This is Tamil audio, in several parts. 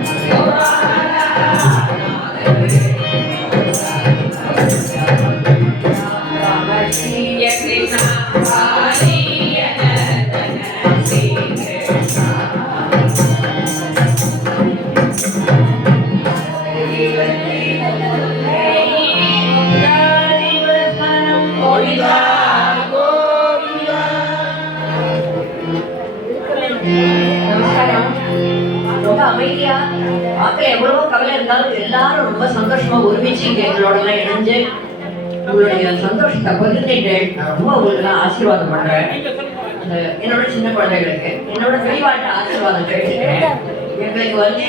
Amen. கவலை இருந்தாலும் எல்லாரும் ரொம்ப சந்தோஷமா ஒருமிச்சு இங்க எங்களோட எல்லாம் இணைஞ்சு உங்களுடைய சந்தோஷத்தை பகிர்ந்துட்டு நான் ரொம்ப உங்களுக்கு ஆசீர்வாதம் பண்றேன். என்னோட சின்ன குழந்தைகளுக்கு என்னோட தெளிவாட்ட ஆசீர்வாதம் கேட்டுக்கிறேன் எங்களுக்கு வந்து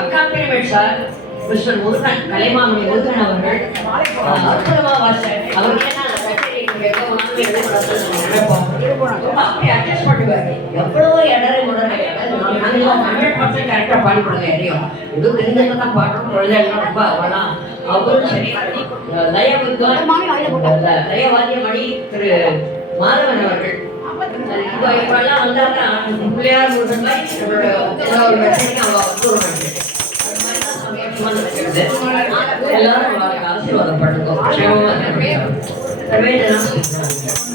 accompaniment sir mister Murugan Kalaimamani Murugan அவர்கள் அற்புதமா வாசன் அவருக்கு நான் அந்த கச்சேரி இங்க எங்க போனாலும் எவ்வளவோ இடரை நாங்கெல்லாம் ஹண்ட்ரட் பர்சன்ட் கரெக்டா பாடி கொடுங்க எதையும் ஏதோ ரொம்ப அவெல்லாம் அவரும் சரி திரு மாதவன் அவர்கள். பிள்ளையார் முருகன் மாதிரி நம்மளோட ஒரு வந்து ஒரு எல்லாரும் ஆசீர்வாதம் பண்ணுங்க.